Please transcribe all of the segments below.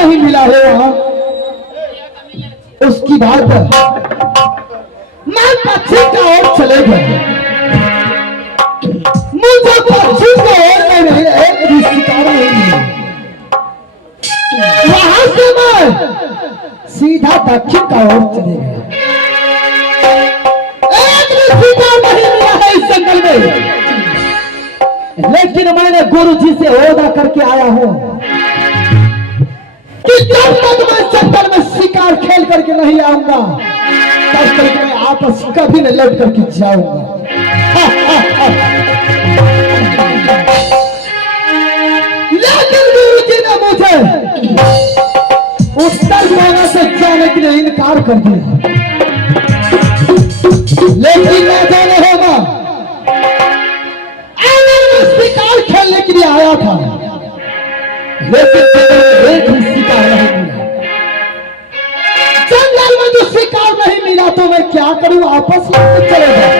नहीं मिला है वहां, उसकी बात मैं पक्षी का ओर चले गए। मुझे पक्षी का ओर में एक भी शिकार नहीं मिला। वहां से मैं सीधा दक्षिण का ओर चले गए। एक भी शिकार नहीं मिला है इस जंगल में। लेकिन मैंने गुरु जी से ओदा करके आया हूं कि जब तक मैं जंगल में शिकार खेल करके नहीं आऊंगा तब तक मैं आपस कभी न लौट करके जाऊंगा। लेकिन गुरु जी ने मुझे उत्तर दिशा से जाने के लिए इनकार कर दिया। लेकिन मैं जाने होगा शिकार खेलने के लिए आया था, लेकिन एक भी शिकार नहीं मिला। जंगल में जो शिकार नहीं मिला तो मैं क्या करूं, आपस लौट के चले जाऊं।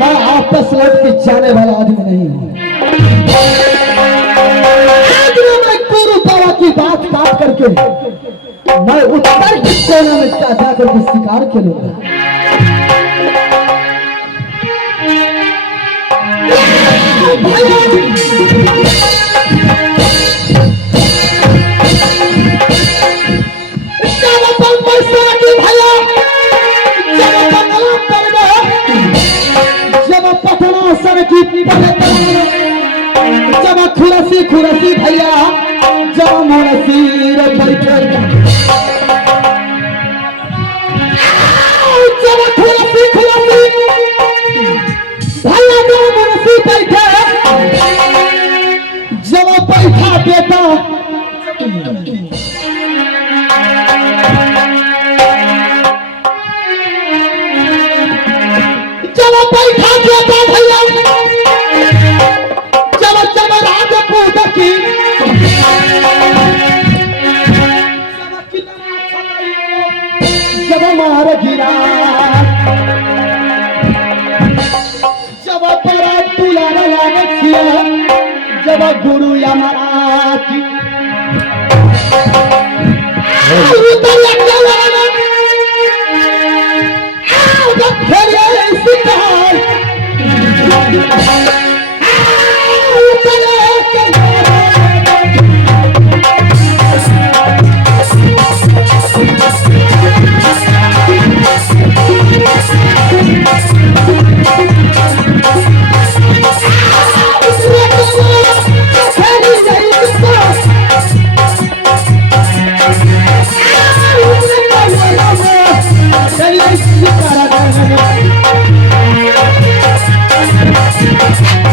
मैं आपस लौट के जाने वाला आदमी नहीं हूं। आज मैं गुरु बाबा की बात काट करके मैं उत्तर के कोने में जा करके शिकार खेलूंगा। जब खुरसी खुरसी भैया जब मुरसी बैठे जब खुरसी खुरसी भैया जब मुरसी बैठे जब बैठा बेटा जब बैठा बेटा भैया जब मार गिरा जब बड़ा दुलारा लागत किया जब गुरु यमरा की Thank you.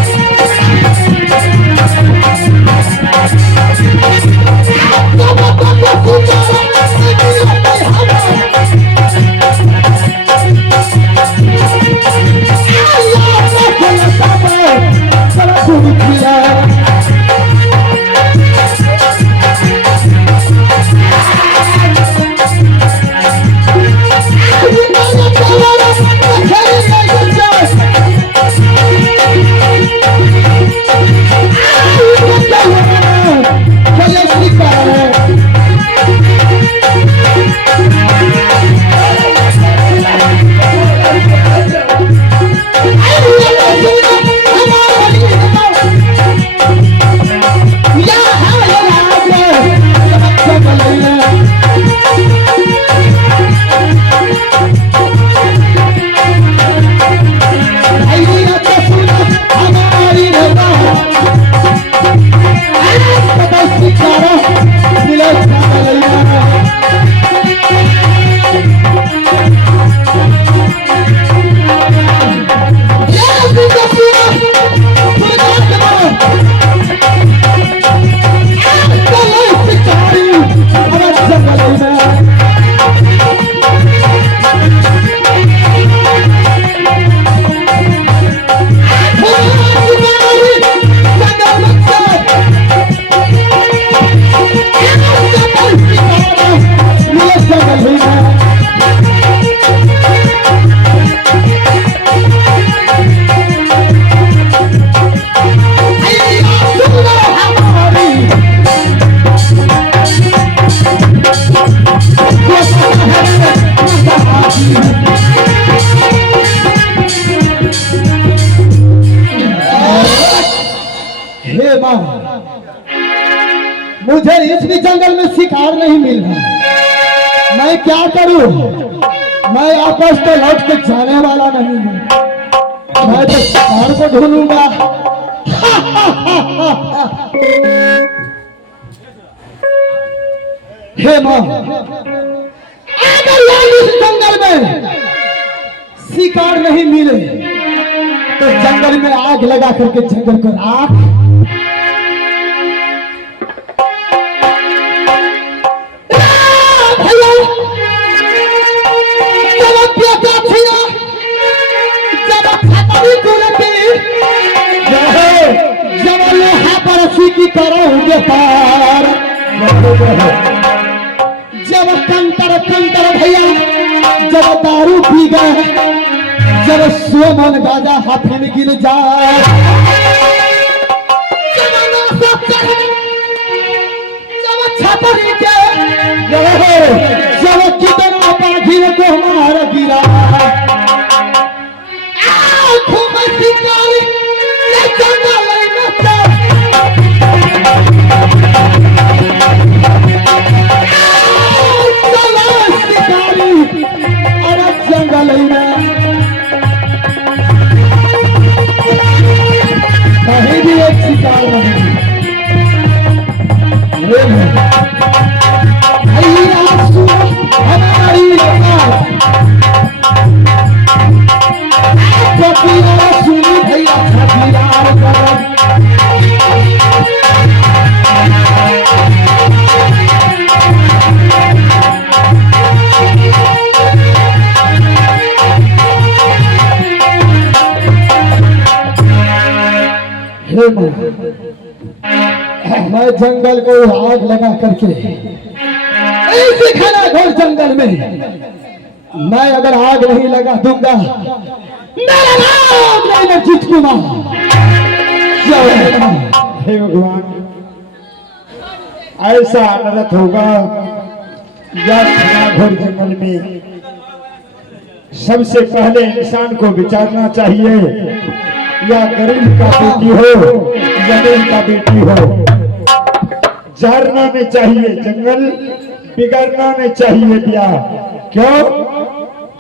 हे माँ, मुझे इस भी जंगल में शिकार नहीं मिल रहा, मैं क्या करूं? मैं वापस तो लौट के जाने वाला नहीं हूं, मैं तो शिकार को ढूंढूंगा। हे माँ, अगर इस जंगल में शिकार नहीं मिले तो जंगल में आग लगा करके जंगल को राख। जब लोहा परसी की करोगे पार, जब कंकर कंकर भैया जब दारू पी गए, जब सोमन गाजा हाथी में गिर जाए, जब छतरी के जब कितना बाघिर को मार गिरा, आंखों में शिकारी जंगल में कहीं भी एक शिकार नहीं। हमारी सुनी भैया मैं जंगल को आग लगा करके ऐसे घना घोर जंगल में मैं अगर आग नहीं लगा दूंगा, मेरा नाम नहीं मैं जीत कुमार। हे भगवान, ऐसा अनर्थ होगा या घना घोर जंगल में सबसे पहले इंसान को विचारना चाहिए, या गरीब का बेटी हो जमीन का बेटी हो, जारना में चाहिए जंगल, बिगड़ना में चाहिए ब्याह। क्यों?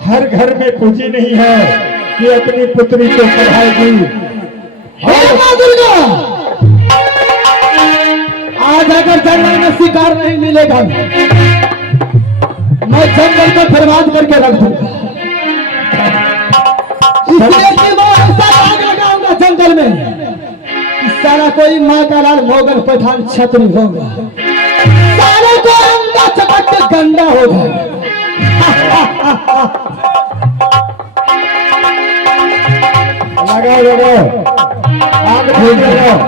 हर घर में पूंजी नहीं है कि अपनी पुत्री को पढ़ाएगी। आज अगर जंगल में शिकार नहीं मिलेगा, मैं जंगल को बर्बाद करके रख दूंगा। इसलिए कि मैं ऐसा आग लगाऊंगा जंगल में, सारा कोई माँ का लाल मोगल पठान छतरी होगा, सारे को अंडा चपट के गंदा होगा। लगाओ लगाओ, आग भेज लगाओ।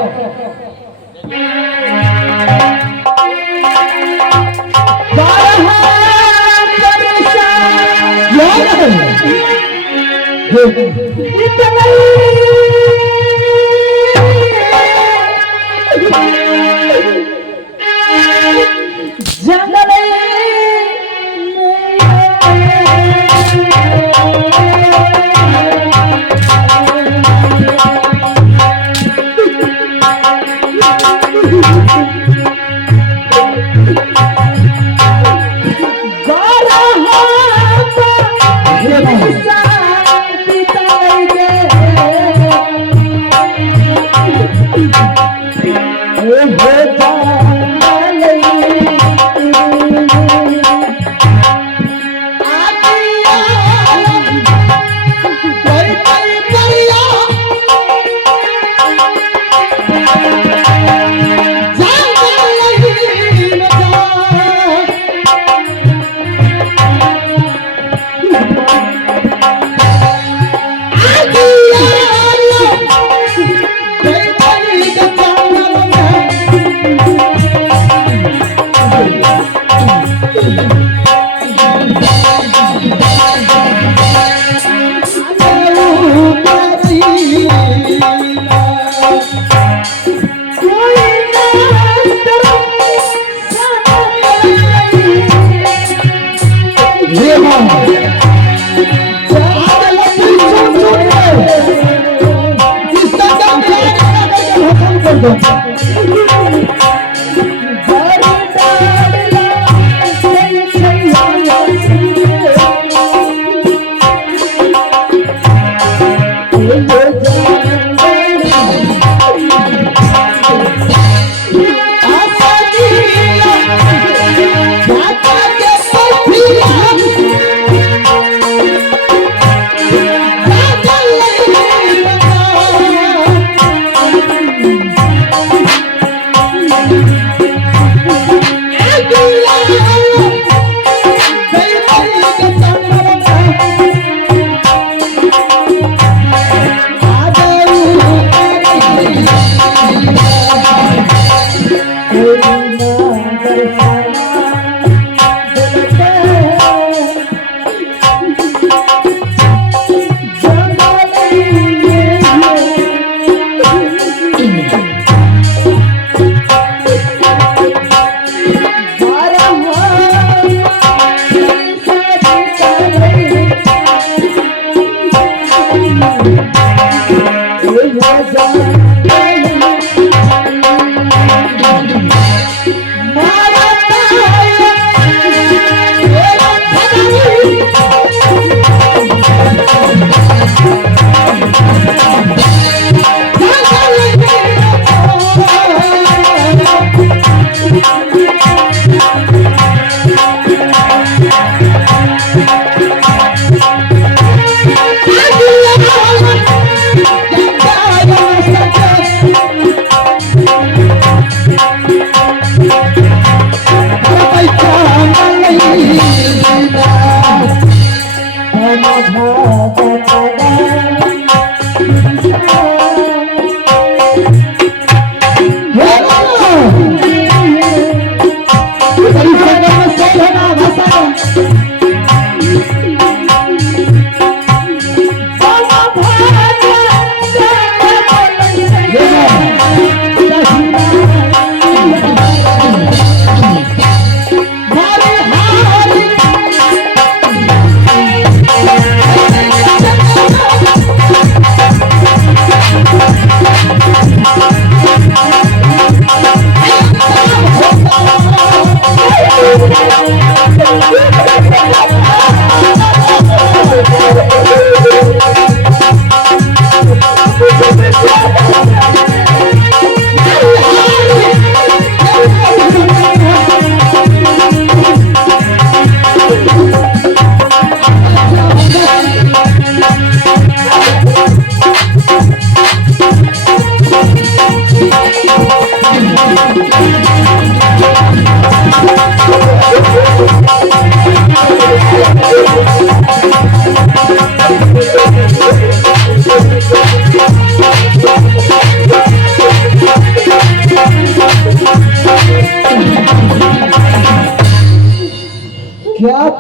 Thank you.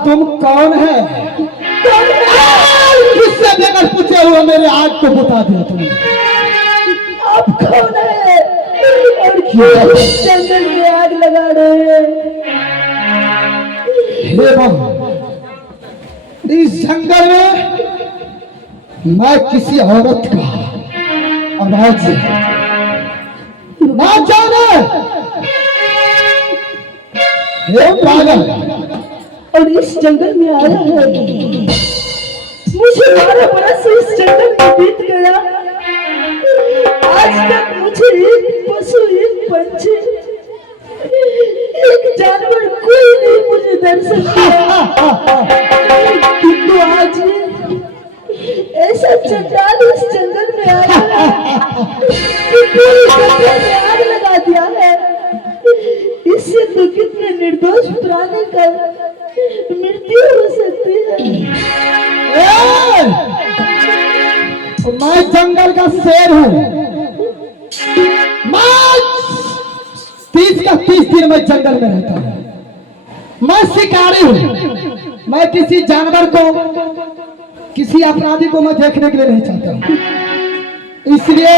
तुम कौन है? किससे बगैर पूछे हुए मेरे आग को बता दिया तुमने। आप कौन है और क्यों जंगल में आग लगा रहे हैं? हे मां, इस जंगल में मैं किसी औरत का आवाज ना जाने। हे पागल, और इस जंगल में आया है। मुझे 12 बरस इस जंगल में बीत गया। आज तक मुझे एक पशु, एक पंछी, एक जानवर कोई नहीं मुझे दर्शन दिया। किंतु आज ऐसा चट्टान इस जंगल में आया है कि पूरी जंगल में आग लगा दिया है। इससे तो कितने निर्दोष प्राणी का मृत्यु हो सकती है। मैं जंगल का शेर हूँ। मैं 30 दिन मैं जंगल में रहता हूँ। मैं शिकारी हूँ। मैं किसी जानवर को, किसी अपराधी को मैं देखने के लिए नहीं चाहता हूँ, इसलिए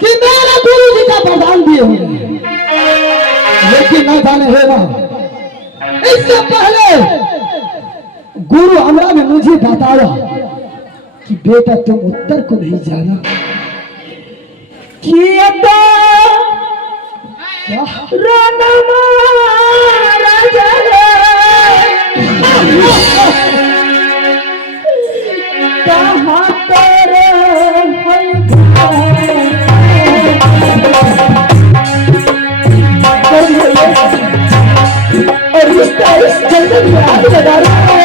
कि मेरे गुरु जी का वरदान दिए हुए। लेकिन न जाने हे मां, इससे पहले गुरु हमरा ने मुझे बताया कि बेटा तुम उत्तर को नहीं जाना। राजा कहाँ तेरे और इस जंगल में आग लगा रहा है।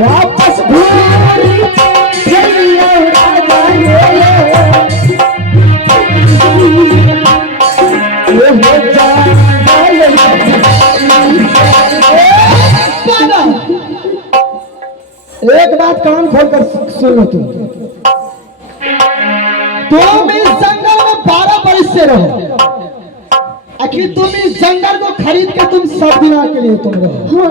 वापस एक बात कान खोलकर सुनो तुम इस जंगल में 12 बरस से रहो। आखिर तुम इस जंगल को खरीद के तुम सब दिनों के लिए तुम रहो।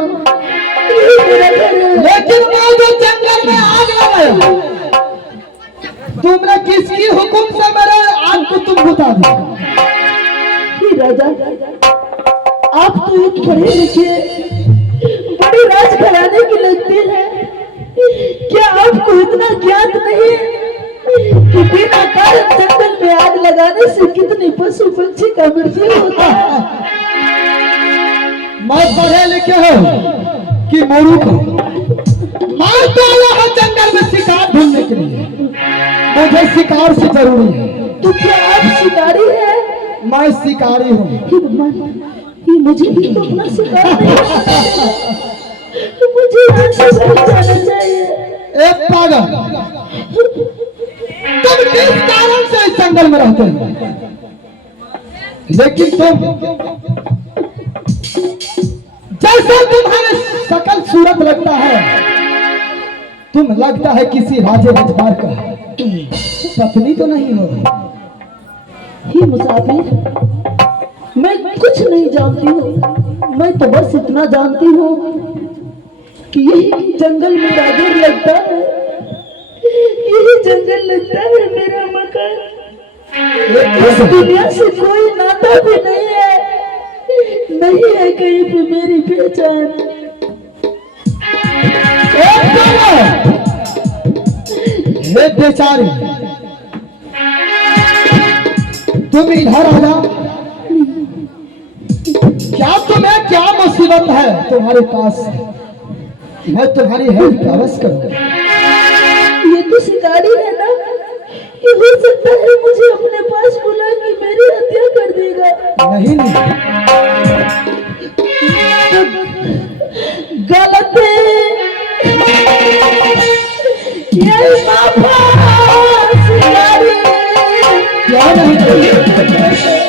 लेकिन मैं जो जंगल में आग लगाया, तुमने किसकी हुक्म से मेरे आग को तुम बुता दिया? राजा, आप तो एक पढ़े लिखे बड़े राजघराने की लगती है। क्या आपको इतना ज्ञात नहीं कि बिना कारण जंगल में आग लगाने से कितने पशु पक्षी का मृत्यु होता है? मैं पढ़े लिखे हूँ कि मूर्ख हूँ। मैं तो आया हूँ जंगल में शिकार ढूंढने के लिए। मुझे शिकार से जरूरी है। तो क्या आप शिकारी हैं? मैं शिकारी हूँ। ये मुझे भी तो अपना शिकार नहीं तो मुझे यहाँ से जाना चाहिए। एक पागल, तुम किस कारण से इस जंगल में रहते हो? लेकिन जैसे तुम्हारे सकल सूरत लगता है, तुम लगता है किसी राजे रजवार का पत्नी तो नहीं हो। ही मुसाफिर, मैं कुछ नहीं जानती हूँ। मैं तो बस इतना जानती हूँ कि यही जंगल मेरा घर लगता है, यही जंगल लगता है मेरा मकान। इस दुनिया से कोई नाता भी नहीं है, नहीं है कहीं पे मेरी पहचान। ये बेचारी, तुम इधर आ जाओ। क्या मुसीबत है तुम्हारे पास? मैं तुम्हारी हेल्प अवश्य करूंगा। ये तो शिकारी है ना, ये हो सकता है मुझे अपने पास बुला के मेरी हत्या कर देगा। नहीं नहीं, गलत है ये माफा शिकारी। क्या नहीं